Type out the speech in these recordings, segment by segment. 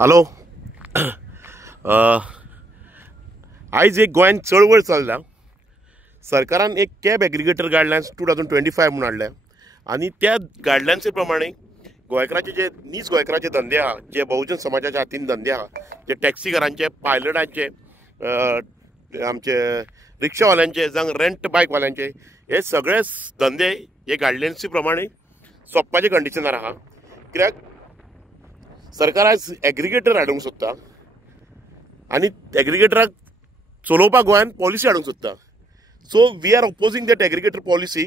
Hello. आयज एक गोंयांत चळवळ चल्ल्या. सरकारान एक कॅब एग्रिगेटर गायडलायन्स 2025 म्हणून हाडल्या आनी त्या गायडलायन्सी प्रमाणे गोंयकारांचे जे नीज गोंयकारांचे धंदे आहा, जे बहुजन समाजाच्या हातीन धंदे आहा, जे टॅक्सीकारांचे, पायलटांचे, आमचे रिक्षावाल्यांचे, जावं रेंट बायकवाल्यांचे, हे सगळे धंदे हे गायडलायन्सी प्रमाणे सोंपपाचे कंडिशनार आहा. कित्याक सरकार आज एग्रिगेटर हाडूंक सोदता आनी एग्रिगेटराक चलोवपाक गोंयांत पॉलिसी हाडूंक सोदता. So we are opposing that aggregator policy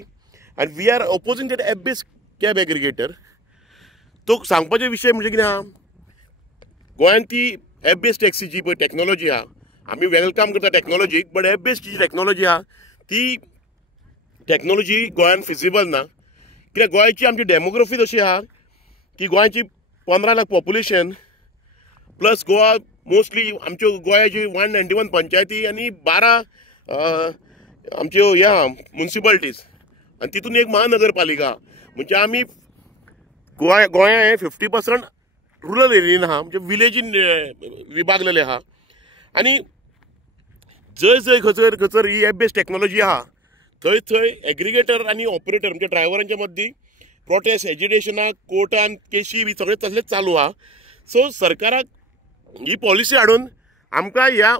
आनी we are opposing that app based cab aggregator. तो सांगपाचो विशय म्हणजे कितें आहा, गोंयांत ती ॲप बेस्ड टॅक्सी जी पळय टॅक्नॉलॉजी आहा, आमी वेलकम करता टॅक्नॉलॉजीक, बट ॲप बेस्ड जी टॅक्नॉलॉजी आहा ती टॅक्नॉलॉजी गोंयांत फिजिबल ना. कित्याक गोंयची आमची डेमोग्राफी तशी आहा की गोंयची 15 lakh population plus Goa mostly आमच्यो गोंयाची 191 पंचायती आनी 12 आमच्यो ह्या म्युन्सिपालिटीज आनी तितून एक महानगरपालिका. म्हणजे आमी गोंया हे 50% रुरल एरियेन आहा, म्हणजे विलेजीन विभागलेले आहा. आनी जंय जंय खंयसर ही ॲप बेस्ड टॅक्नॉलॉजी आहा थंय थंय एग्रिगेटर आनी ऑपरेटर म्हणजे ड्रायव्हरांच्या मदीं प्रोटेस्ट, एजिटेशनाक, कोर्टान केशी बी सगळे तसलेच चालू आहा. सो सरकाराक ही पॉलिसी हाडून आमकां ह्या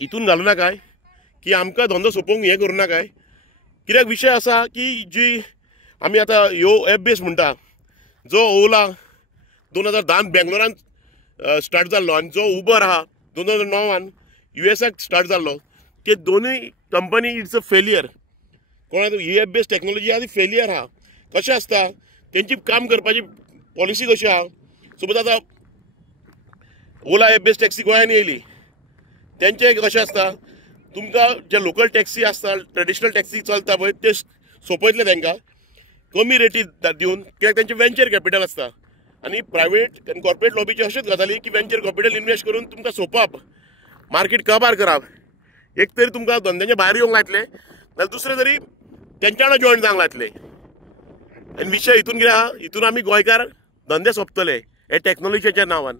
हितून घालूं नाकाय की आमकां धंदो सोंपोवंक हें करूं नाकाय. कित्याक विशय आसा की जी आमी आतां ह्यो ॲप बेस्ड म्हणटा, जो ओला 2010 बेंगलोरान स्टार्ट जाल्लो आनी जो उबर आहा 2009 युएसाक स्टार्ट जाल्लो, ते दोनूय कंपनी इट्स अ फेलियर. कोणाक ही ॲप बेस्ड टॅक्नॉलॉजी आहा ती फेलियर आहा. कशें आसता तेंची काम करपाची पॉलिसी कशी आहा. सपोज आतां ओला ॲप बेस्ड टॅक्सी गोंयांत येयली, तेंचें कशें आसता, तुमकां जे लोकल टॅक्सी आसता, ट्रेडिशनल टॅक्सी चलता पळय ते सोंपयतले तांकां कमी रेटी दिवन, कित्याक तेंचें वेंचर कॅपिटल आसता. आनी प्रायवेट आनी कॉर्पोरेट लॉबीचे अश्योच गजाली की वेंचर कॅपिटल इन्वेस्ट करून तुमकां सोंपप, मार्केट काबार करप. एक तरी तुमकां धंद्याच्या भायर येवंक लायतले, नाजाल्यार दुसरे तरी तेंच्या वांगडा जॉयन जावंक लायतले. आनी विशय हितून कितें आहा, हितून आमी गोंयकार धंदे सोंपतले हे टॅक्नॉलॉजीच्या नांवान.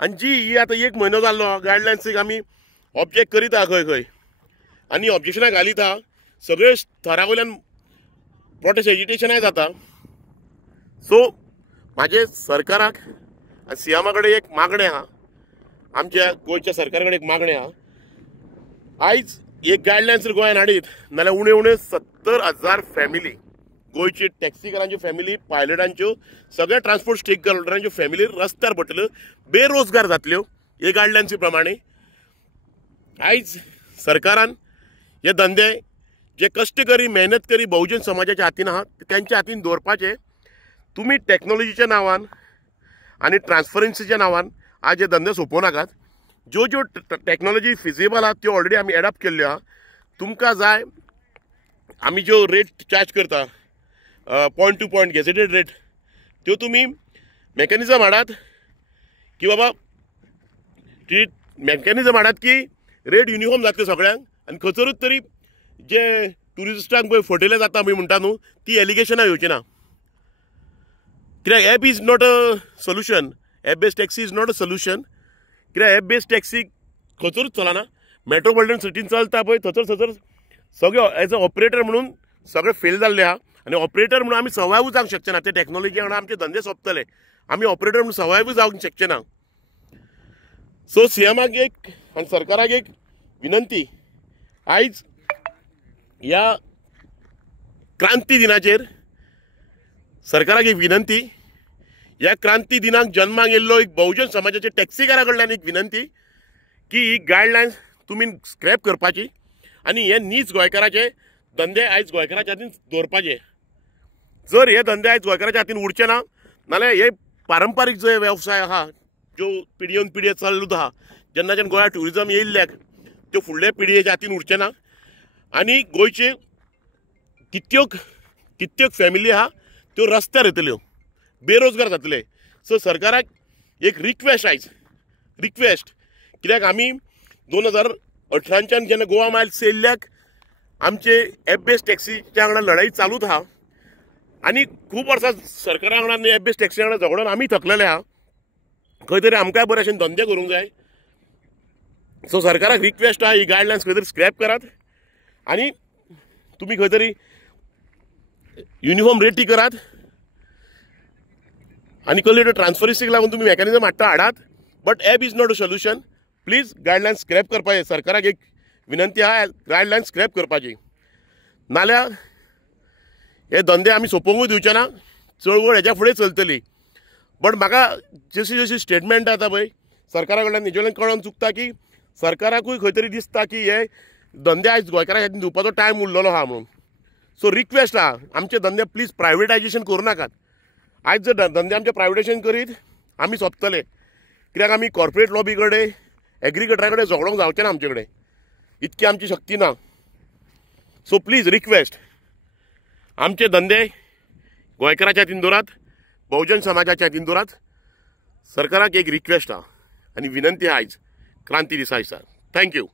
आनी जी ही आतां 1 म्हयनो जाल्लो गायडलायन्सीक आमी ऑब्जेक्ट करीत आहा खंय खंय आनी ऑब्जेक्शनां घालीत आहा. सगळे थरा वयल्यान प्रोटेस्ट एजिटेशनाय जाता. सो म्हाजे सरकाराक आनी सीएमा कडेन एक मागणें आहा, आमच्या गोंयच्या सरकारा कडेन एक मागणें आहा. आयज एक गायडलायन्स गोंयांत हाडीत नाल्यार उणे उणे 70,000 फॅमिली, गोंयची टॅक्सीकारांच्यो फॅमिली, पायलटांच्यो, सगळ्या ट्रान्सपोर्ट स्टेक होल्डरांच्यो फॅमिली रस्त्यार पडटल्यो, बेरोजगार जातल्यो हे गायडलायन्सी प्रमाणे. आयज सरकारान हे धंदे जे कश्टकरी मेहनतकरी बहुजन समाजाच्या हातीन आहात त्यांच्या हातीन दवरपाचे. तुमी टॅक्नॉलॉजीच्या नांवान आनी ट्रान्सफरन्सीच्या नांवान आज हे धंदे सोंपोव नाकात. ज्यो ज्यो टॅक्नॉलॉजी फिजिबल आहा त्यो ऑलरेडी आमी एडॉप्ट केल्ल्यो आहा. तुमकां जाय आमी ज्यो रेट चार्ज करता point to point gazetted rate, त्यो तुमी मेकॅनिझम हाडात की बाबा ती मेकॅनिझम हाडात की रेट युनिफॉर्म जातले सगळ्यांक. आनी खंयसरूच तरी जे ट्युरिस्टांक पळय फटयले जाता आमी म्हणटा न्हू, ती एलिगेशनां येवची ना. कित्याक app is not a solution, app based taxi is not a solution. कित्याक ॲप बेस्ड टॅक्सी खंयसरूच चलना. मेट्रोपॉलिटन सिटीन चलता पळय थंयसर सगळे एज अ ऑपरेटर म्हणून सगळे फेल जाल्ले आहा. आनी ऑपरेटर म्हणून आमी सवायू जावंक शकचे ना. ते टॅक्नॉलॉजी वांगडा आमचे धंदे सोंपतले, आमी ऑपरेटर म्हणून सवायू जावंक शकचे ना. सो सीएमाक एक आनी सरकाराक एक विनंती, आयज ह्या क्रांती दिनाचेर सरकाराक एक विनंती, ह्या क्रांती दिनाक जन्माक येयल्लो एक बहुजन समाजाच्या टॅक्सीकारा कडल्यान एक विनंती की ही गायडलायन्स तुमी स्क्रॅप करपाची आनी हे नीज गोंयकाराचे धंदे आयज गोंयकाराच्या हातीन दवरपाचे. जर हे धंदे आयज गोंयकाराच्या हातीन उरचे ना, नाल्यार हे पारंपारीक जे वेवसाय आहा ज्यो पिडयेन पिडये चालूच आहा, जेन्नाच्यान गोंया ट्युरिजम येयल्ल्याक त्यो फुडले पिडयेच्या हातीन उरचे ना. आनी गोंयचे कित्येक फॅमिली आहा त्यो रस्त्यार येतल्यो, बेरोजगार जातले. सो सरकाराक एक रिक्वेस्ट आयज, रिक्वेस्ट, कित्याक आमी 2018च्यान जेन्ना गोवा मायल्स येयल्ल्याक आमचे ॲप बेस्ड टॅक्सीच्या वांगडा लढाई चालूच आहा आनी खूब वर्सां सरकारा वांगडा ॲप बेस्ड टॅक्सी वांगडा झगडून आमी थकलेले आहा. खंय तरी आमकांय बरे भशेन धंदे करूंक जाय. सो सरकाराक रिक्वेस्ट आहा, ही गायडलायन्स खंय तरी स्क्रॅप करात आनी तुमी खंय तरी युनिफॉर्म रेटी करात आनी कसले ट्रान्सफरन्सीक लागून तुमी मेकॅनिझम हाडात. But app is not a solution. Please guidelines scrap करपाचे. सरकाराक एक विनंती आहा, गायडलायन्स स्क्रॅप करपाची, नाल्यार हे धंदे आमी सोंपोवंकूय दिवचे ना. चळवळ हेच्या फुडें चलतली. बट म्हाका जशी जशी स्टेटमेंट येता पळय सरकारा कडल्यान, हेजे वयल्यान कळोन चुकता की सरकाराकूय खंय तरी दिसता की हे धंदे आयज गोंयकारां खातीर दिवपाचो टायम उरलेलो आहा म्हणून. सो रिक्वेस्ट आहा, आमचे धंदे प्लीज प्रायवेटायजेशन करूं नाकात. आयज जर धंदे आमचे प्रायवेटायजेशन करीत आमी सोंपतले. कित्याक आमी कॉर्पोरेट लॉबी कडेन, एग्रीकल्चरा कडेन झगडोंक जावचें ना. आमचे कडेन इतकी आमची शक्ती ना. सो प्लीज रिक्वेस्ट, आमचे धंदे गोंयकाराच्या हातीन दवरात, बहुजन समाजाच्या हातीन दवरात. सरकाराक एक रिक्वेस्ट आहा आनी विनंती आहा आयज क्रांती दिसा दिसा. थँक्यू.